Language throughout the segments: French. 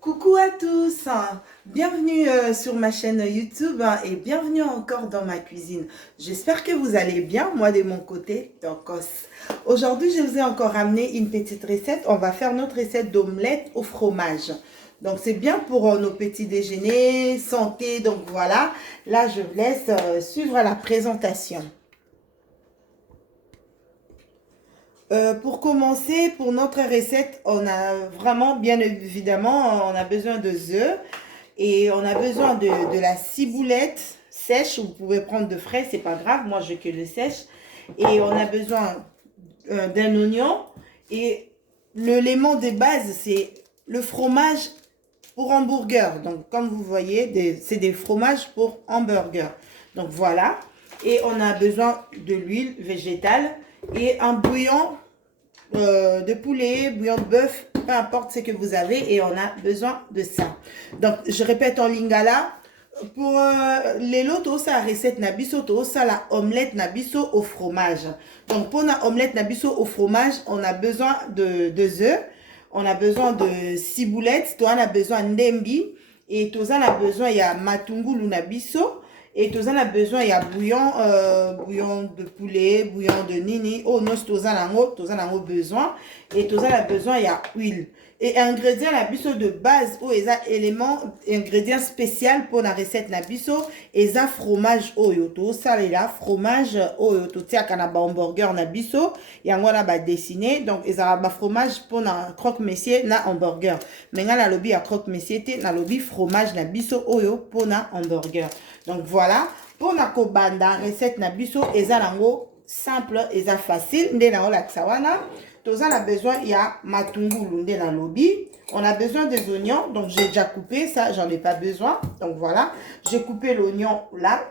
Coucou à tous, bienvenue sur ma chaîne YouTube et bienvenue encore dans ma cuisine. J'espère que vous allez bien, moi de mon côté, Tokos. Aujourd'hui, je vous ai encore ramené une petite recette. On va faire notre recette d'omelette au fromage. Donc, c'est bien pour nos petits déjeuners, santé. Donc, voilà, là, je vous laisse suivre la présentation. Pour commencer, pour notre recette, on a vraiment, bien évidemment, on a besoin de œufs et on a besoin de la ciboulette sèche. Vous pouvez prendre de frais, c'est pas grave, moi je que le sèche. Et on a besoin d'un oignon et l'élément de base, c'est le fromage pour hamburger. Donc, comme vous voyez, c'est des fromages pour hamburger. Donc, voilà. Et on a besoin de l'huile végétale et un bouillon de poulet, bouillon de bœuf, peu importe ce que vous avez, et on a besoin de ça. Donc, je répète en lingala. Pour les lotos, ça recette nabiso, ça la omelette nabiso au fromage. Donc, pour la omelette nabiso au fromage, on a besoin de œufs, on a besoin de ciboulettes, on a besoin d'embi, et tout ça, on a besoin, il y a matungulu nabiso, et tout ça, on a besoin, il y a bouillon, bouillon de poulet, bouillon de nini, oh non, tout ça, on a besoin, et tout ça, on a besoin, il y a huile. Et ingrédients na biso de base ou eza élément ingrédient spécial pour la recette na biso eza fromage oyo to salela fromage oyo to tiaka na ba hamburger na biso yango na ba dessiné donc eza ba fromage pour na croque monsieur na hamburger menga na lobi ya croque monsieur te na lobi fromage na biso oyo pour na hamburger. Donc voilà, pour na kobanda recette na biso eza nango simple eza facile nde na ola tsawana. Tous on a besoin, il y a matungulu dans la lobby. On a besoin des oignons. Donc, j'ai déjà coupé ça. J'en ai pas besoin. Donc, voilà. J'ai coupé l'oignon là.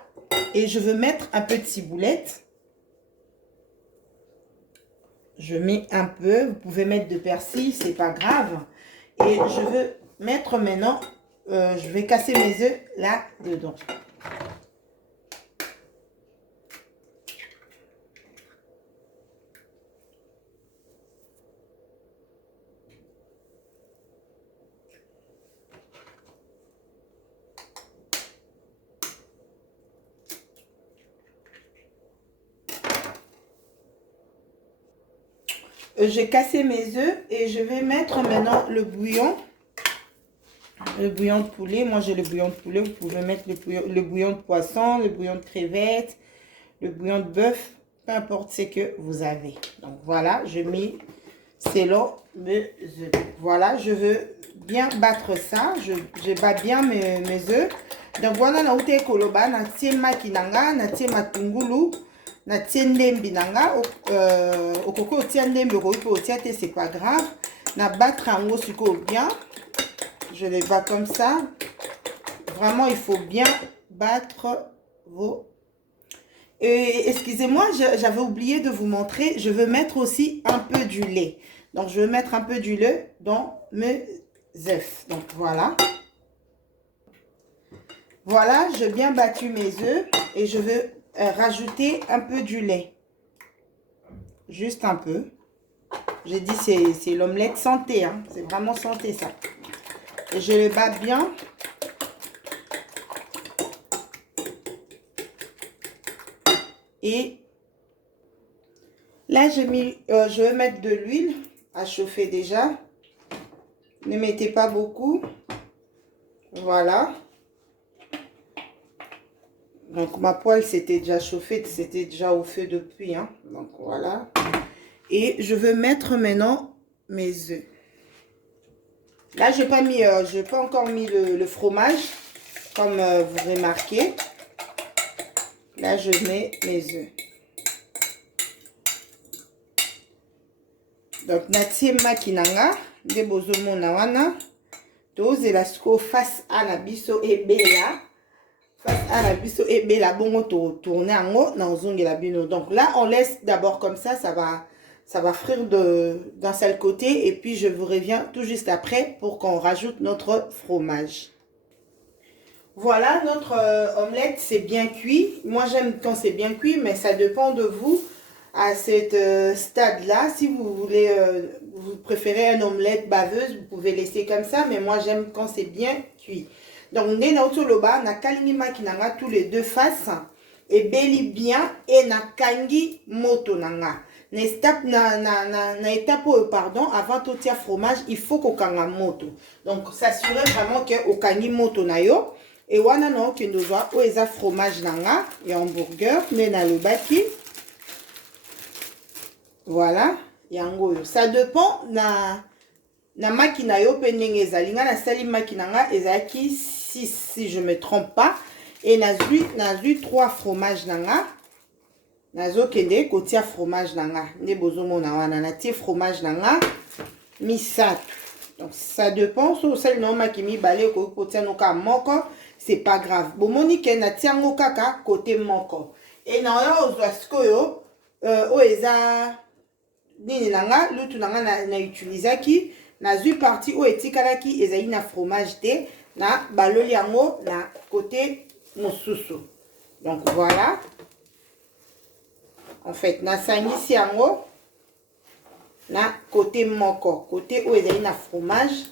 Et je veux mettre un peu de ciboulette. Je mets un peu. Vous pouvez mettre de persil. C'est pas grave. Et je veux mettre maintenant... je vais casser mes œufs là dedans. J'ai cassé mes œufs et je vais mettre maintenant le bouillon. Le bouillon de poulet. Moi, j'ai le bouillon de poulet. Vous pouvez mettre le bouillon de poisson, le bouillon de crevettes, le bouillon de bœuf. Peu importe ce que vous avez. Donc, voilà. Je mets selon mes œufs. Voilà. Je veux bien battre ça. Je bats bien mes œufs. Donc, voilà. Na ute koloba. Na tie makinanga. Na tie matungulu. Na tie ndembi nanga okoko otia ndembi okoki pe otia te c'est pas grave na battre yango siko bien je les bats comme ça vraiment il faut bien battre vos excusez-moi j'avais oublié de vous montrer je veux mettre aussi un peu du lait donc je veux mettre un peu du lait dans mes œufs donc voilà j'ai bien battu mes œufs et je veux rajouter un peu du lait. Juste un peu. J'ai dit c'est l'omelette santé. Hein. C'est vraiment santé ça. Et je le bats bien. Et là, je vais mettre de l'huile à chauffer déjà. Ne mettez pas beaucoup. Voilà. Donc, ma poêle s'était déjà chauffée, c'était déjà au feu depuis. Hein. Donc, voilà. Et je veux mettre maintenant mes œufs. Là, je n'ai pas encore mis le fromage, comme vous remarquez. Là, je mets mes œufs. Donc, natie makinanga, de bozomo na wana. Dose elasco face à la biso et bella. Face à la biso et bella bongo tourner en haut dans zong la bino. Donc là on laisse d'abord comme ça va frire d'un seul côté et puis je vous reviens tout juste après pour qu'on rajoute notre fromage. Voilà notre omelette c'est bien cuit. Moi j'aime quand c'est bien cuit mais ça dépend de vous. à ce stade-là. Si vous voulez, vous préférez un omelette baveuse, vous pouvez laisser comme ça, mais moi j'aime quand c'est bien cuit. Donc, on a otoloba, na kalimi makinanga tous les deux faces, et beli bien, et na kangi moto nanga. Na étape, pardon, avant tout tia fromage, il faut qu'on kanga moto. Donc, s'assurer vraiment que au kangi moto na yo, et wana no que nous doit ou eza fromage nanga, et hamburger, mais na le baki. Voilà, yango yo. Ça dépend na makina yo pe ndenge ezali. Nga na sali makina nga ezalaki 6 si je me trompe pas. Et nazui 3 fromages nanga. Nazo kende kotia fromage nanga. Ne bozo mona wana na tie fromage nanga misato. Donc ça dépend so sali no makimi balé ko kotia no ka moko, c'est pas grave. Bomoni ke na tiango kaka côté moko. Et na yo ozwa skoyo o eza nini nanga lutu nanga na utilizaki nazui parti o etikalaki ezali na fromage te na baloli yango na côté mosusu. Donc voilà, en fait na sangisi yango na côté moko, côté o ezali na fromage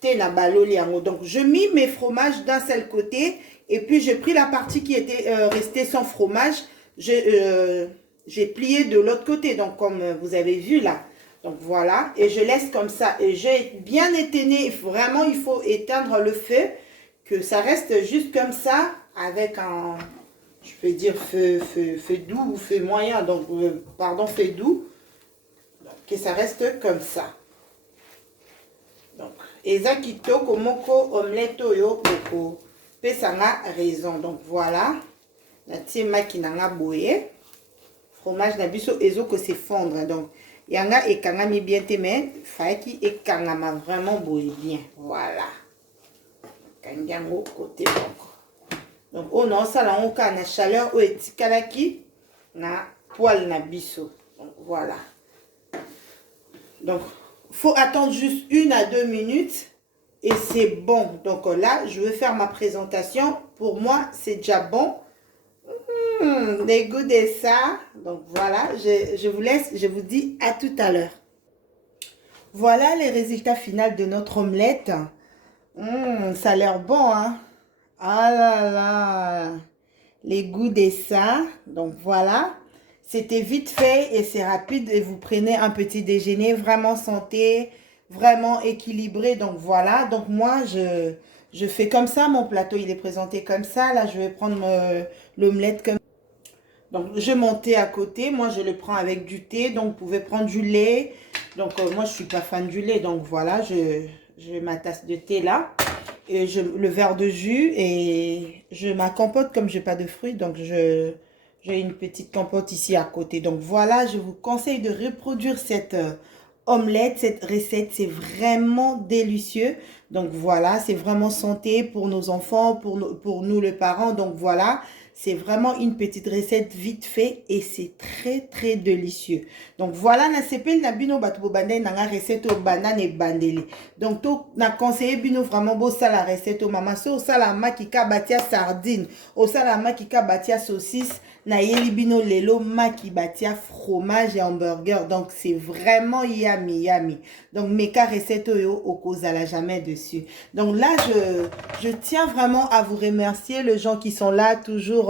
te na baloli yango. Donc je mis mes fromages d'un seul côté et puis j'ai pris la partie qui était restée sans fromage, j'ai plié de l'autre côté, donc comme vous avez vu là. Donc voilà, et je laisse comme ça. Et j'ai bien éteigné, vraiment il faut éteindre le feu, que ça reste juste comme ça, avec un, je peux dire feu doux ou feu moyen, donc pardon, feu doux. Donc, que ça reste comme ça. Donc, eza kitoko moko omelette oyo boko pesanga raison. Donc voilà, la tie makinanga boye. Fromage na biso ezo ko se fondre, donc yanga ekangami bien te, mais faki ekangama vraiment boye bien. Voilà, kangango côté moko. Donc on a ça là on ka na chaleur o etikalaki na poêle na biso. Donc voilà, donc faut attendre juste 1 à 2 minutes et c'est bon. Donc là je vais faire ma présentation. Pour moi c'est déjà bon. Les goûts de ça. Donc voilà, je vous laisse, je vous dis à tout à l'heure. Voilà les résultats finaux de notre omelette. Ça a l'air bon, hein? Ah là là, les goûts de ça. Donc voilà, c'était vite fait et c'est rapide. Et vous prenez un petit déjeuner vraiment santé, vraiment équilibré. Donc voilà, donc moi je fais comme ça. Mon plateau il est présenté comme ça. Là je vais prendre l'omelette comme ça. Donc, je montais à côté. Moi, je le prends avec du thé. Donc, vous pouvez prendre du lait. Donc, moi, je ne suis pas fan du lait. Donc, voilà, je ma tasse de thé là. Et le verre de jus. Et je ma compote comme je n'ai pas de fruits. Donc, j'ai une petite compote ici à côté. Donc, voilà, je vous conseille de reproduire cette omelette, cette recette. C'est vraiment délicieux. Donc, voilà, c'est vraiment santé pour nos enfants, pour nous, les parents. Donc, voilà. C'est vraiment une petite recette vite fait et c'est très délicieux. Donc voilà, na sepel na bino batu bobandai na nga recette au banane et bandele. Donc to na conseiller bino vraiment beau ça la recette au mama so ça la makika batia sardine, au ça la makika batia saucisse, na yeli bino lelo maki batia fromage et hamburger. Donc c'est vraiment yummy. Donc meka recette yo okozala jamais dessus. Donc là je tiens vraiment à vous remercier les gens qui sont là toujours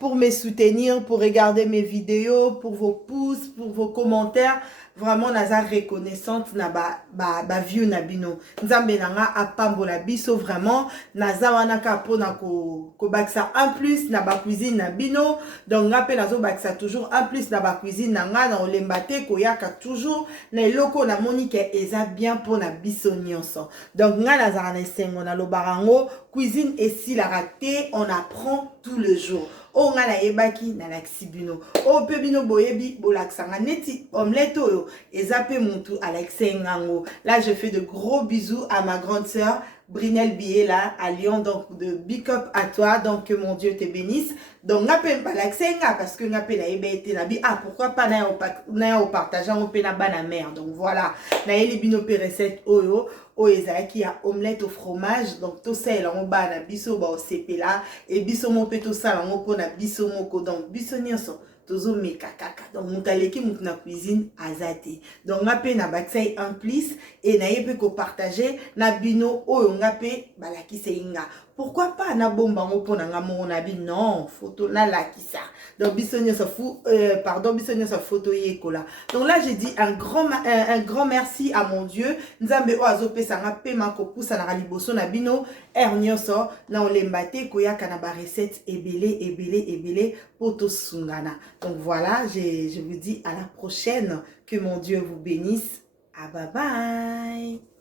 pour me soutenir, pour regarder mes vidéos, pour vos pouces, pour vos commentaires. Vraiment, naza reconnaissante na ba view na bino. Nzambe nanga apambola biso vraiment. Naza wana ka pona ko baksa en plus na ba cuisine na bino. Donc nga pe nazo baksa toujours en plus na ba cuisine na nga na olembate ko yaka toujours na eloko na monique eza bien pona biso nyonso. Donc nga naza na sengo na lobarango cuisine et si la raté, on apprend tout le jour. O nga na ebaki na laksi bino. O pe bino boyebi bolaksanga neti omelette oyo ezape muntu Alexei Ngango. Là je fais de gros bisous à ma grande sœur Brinel Biela à Lyon, donc de big up à toi, donc que mon Dieu te bénisse. Donc n'appelle pas Alexei Nga parce que n'appelle la ebete la bi pourquoi pas na au partageant au pena bana mère. Donc voilà, na eli bino pe recette oyo o ezaki ya omelette au fromage. Donc tout ça là on bana biso ba o sepela et biso mo pe tout ça là on pona biso moko donc biso nyonso tozo meka kaka. Donc mutaleki mutuna cuisine azate. Donc nga pe na baksai en plus et na yebe ko partager na bino oyo nga pe balakise inga. Pourquoi pas na bomba ngo pona nga mo na bi non photo na lakisa. Donc bisonyo sa photo yekola. Donc là j'ai dit un grand merci à mon Dieu. Nzambe o azope sanga pe mako pousa na liboso na bino ernyoso na olembate koyaka na ba recette ebele poto sungana. Donc voilà, je vous dis à la prochaine. Que mon Dieu vous bénisse. Ah, bye bye.